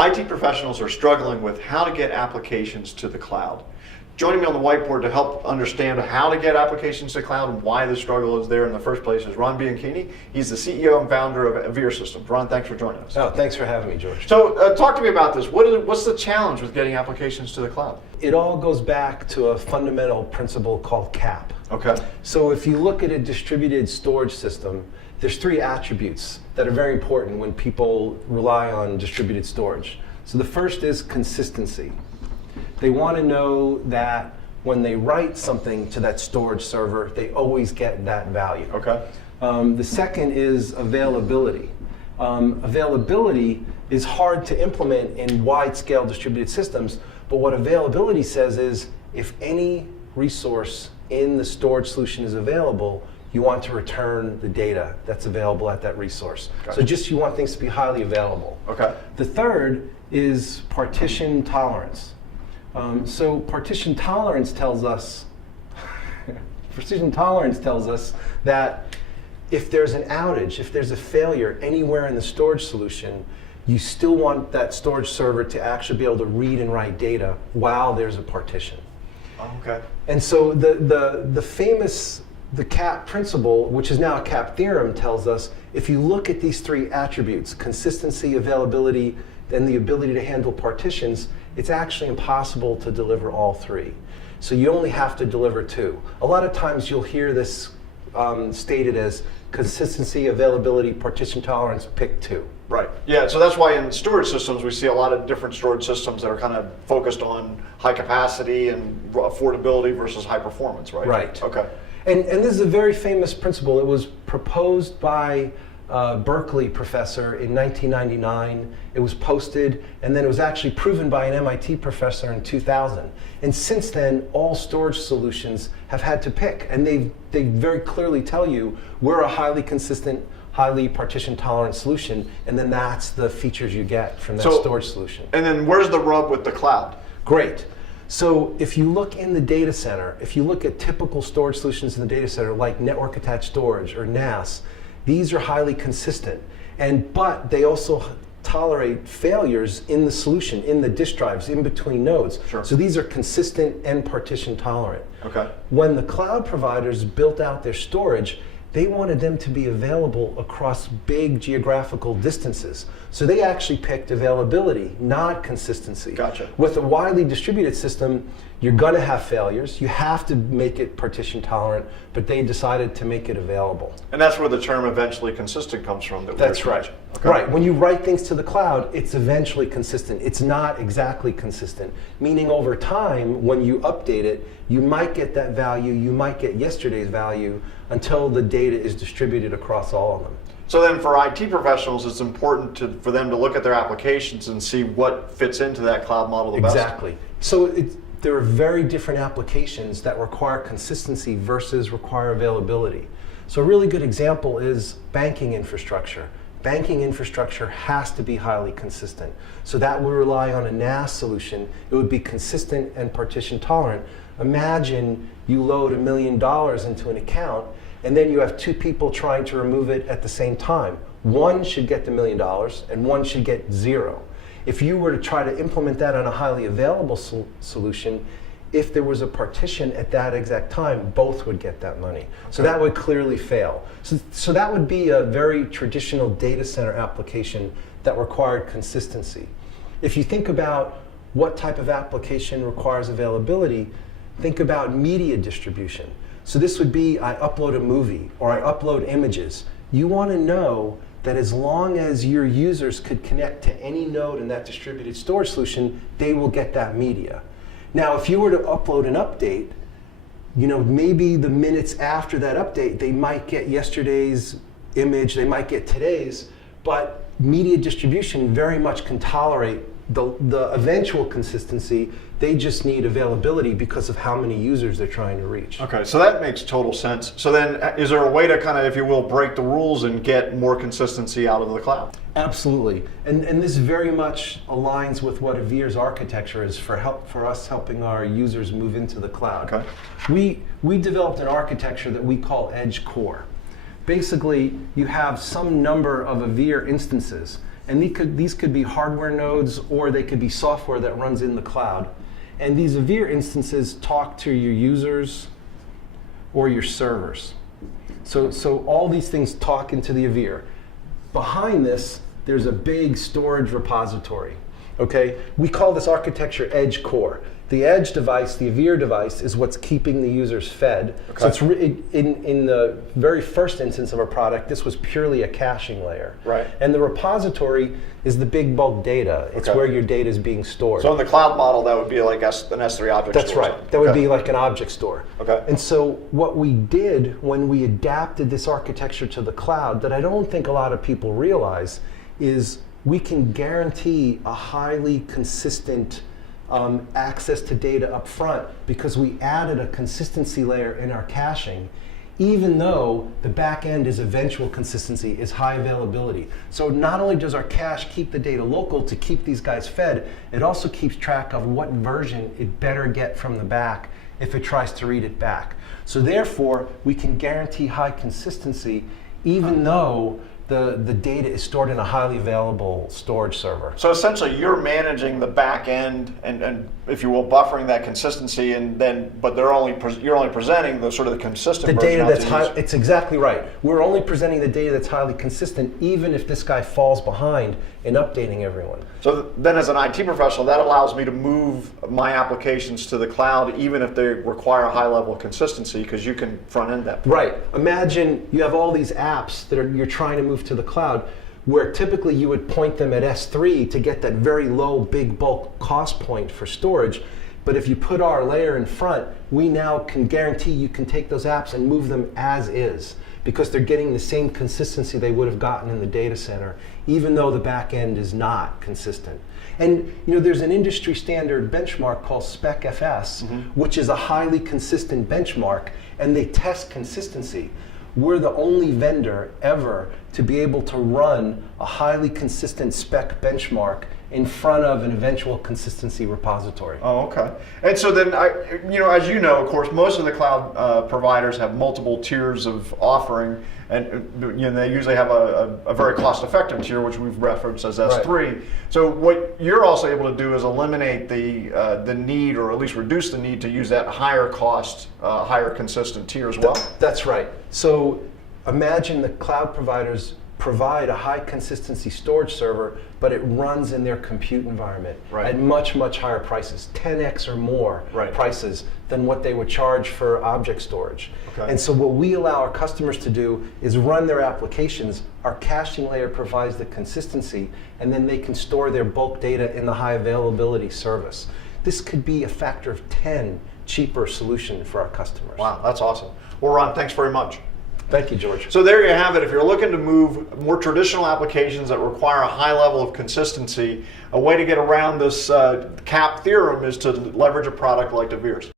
IT professionals are struggling with how to get applications to the cloud. Joining me on the whiteboard to help understand how to get applications to the cloud and why the struggle is there in the first place is Ron Bianchini. He's the CEO and founder of Avere Systems. Ron, thanks for joining us. Oh, thanks for having me, George. So talk to me about this. What's the challenge with getting applications to the cloud? It all goes back to a fundamental principle called CAP. Okay. So if you look at a distributed storage system, there's three attributes that are very important when people rely on distributed storage. So the first is consistency. They want to know that when they write something to that storage server, they always get that value. Okay. The second is availability. Availability is hard to implement in wide-scale distributed systems, but what availability says is if any resource in the storage solution is available, you want to return the data that's available at that resource. Gotcha. So just you want things to be highly available. Okay. The third is partition tolerance. So partition tolerance tells us that if there's an outage, if there's a failure anywhere in the storage solution, you still want that storage server to actually be able to read and write data while there's a partition. Okay. And so the CAP principle, which is now a CAP theorem, tells us if you look at these three attributes, consistency, availability, and the ability to handle partitions, it's actually impossible to deliver all three. So you only have to deliver two. A lot of times you'll hear this stated as consistency, availability, partition tolerance, pick two. Right. Yeah, so that's why in storage systems we see a lot of different storage systems that are kind of focused on high capacity and affordability versus high performance, right? Right. Okay. And this is a very famous principle. It was proposed by a Berkeley professor in 1999. It was posted, and then it was actually proven by an MIT professor in 2000. And since then, all storage solutions have had to pick, and they very clearly tell you we're a highly consistent, highly partition tolerant solution, and then that's the features you get from that storage solution. And then where's the rub with the cloud? Great. So if you look in the data center, if you look at typical storage solutions in the data center like network attached storage or NAS, these are highly consistent, but they also tolerate failures in the solution, in the disk drives, in between nodes. Sure. So these are consistent and partition tolerant. Okay. When the cloud providers built out their storage, they wanted them to be available across big geographical distances. So they actually picked availability, not consistency. Gotcha. With a widely distributed system, you're going to have failures. You have to make it partition tolerant, but they decided to make it available. And that's where the term eventually consistent comes from. That's right. Okay. Right. When you write things to the cloud, it's eventually consistent. It's not exactly consistent, meaning over time, when you update it, you might get that value, you might get yesterday's value until the data is distributed across all of them. So then for IT professionals, it's important for them to look at their applications and see what fits into that cloud model the best. Exactly. So there are very different applications that require consistency versus require availability. So a really good example is banking infrastructure. Banking infrastructure has to be highly consistent. So that would rely on a NAS solution. It would be consistent and partition tolerant. Imagine you load $1 million into an account and then you have two people trying to remove it at the same time. One should get the $1 million and one should get zero. If you were to try to implement that on a highly available solution, if there was a partition at that exact time, both would get that money. So that would clearly fail. So that would be a very traditional data center application that required consistency. If you think about what type of application requires availability, think about media distribution. So this would be, I upload a movie or I upload images. You want to know that as long as your users could connect to any node in that distributed storage solution, they will get that media. Now, if you were to upload an update, maybe the minutes after that update, they might get yesterday's image, they might get today's, but media distribution very much can tolerate the eventual consistency. They just need availability because of how many users they're trying to reach. Okay, so that makes total sense. So then is there a way to kind of, if you will, break the rules and get more consistency out of the cloud? Absolutely. And this very much aligns with what Avere's architecture is for us helping our users move into the cloud. Okay. We developed an architecture that we call Edge Core. Basically, you have some number of Avere instances, And these could be hardware nodes, or they could be software that runs in the cloud. And these Avere instances talk to your users or your servers. So all these things talk into the Avere. Behind this, there's a big storage repository. Okay, we call this architecture edge core. The edge device, the Avere device, is what's keeping the users fed. Okay. So it's in the very first instance of our product, this was purely a caching layer. Right. And the repository is the big bulk data. It's Okay. where your data is being stored. So in the cloud model, that would be like an S3 object That's store. right. That would be like an object store. Okay. And so what we did when we adapted this architecture to the cloud that I don't think a lot of people realize is we can guarantee a highly consistent access to data up front because we added a consistency layer in our caching, even though the back end is eventual consistency, is high availability. So not only does our cache keep the data local to keep these guys fed, it also keeps track of what version it better get from the back if it tries to read it back. So therefore, we can guarantee high consistency even though the data is stored in a highly available storage server. So essentially, you're managing the back end and if you will, buffering that consistency, and then but you're only presenting the sort of the consistent The version data out that's to high, users. it's exactly right. We're only presenting the data that's highly consistent, even if this guy falls behind in updating everyone. So then as an IT professional, that allows me to move my applications to the cloud, even if they require a high level of consistency, because you can front end that. Right. Imagine you have all these apps that you're trying to move to the cloud, where typically you would point them at S3 to get that very low, big bulk cost point for storage. But if you put our layer in front, we now can guarantee you can take those apps and move them as is, because they're getting the same consistency they would have gotten in the data center, even though the back end is not consistent. And there's an industry standard benchmark called SpecFS, which is a highly consistent benchmark, and they test consistency. We're the only vendor ever to be able to run a highly consistent spec benchmark in front of an eventual consistency repository. Oh, okay. And so then, as you know, of course, most of the cloud providers have multiple tiers of offering, and they usually have a very cost-effective tier, which we've referenced as S3. Right. So what you're also able to do is eliminate the need, or at least reduce the need to use that higher cost, higher consistent tier as well. That's right. So imagine the cloud providers provide a high consistency storage server, but it runs in their compute environment at much, much higher prices, 10x or more prices than what they would charge for object storage. Okay. And so what we allow our customers to do is run their applications. Our caching layer provides the consistency, and then they can store their bulk data in the high availability service. This could be a factor of 10 cheaper solution for our customers. Wow, that's awesome. Well, Ron, thanks very much. Thank you, George. So there you have it. If you're looking to move more traditional applications that require a high level of consistency, a way to get around this CAP theorem is to leverage a product like Avere's.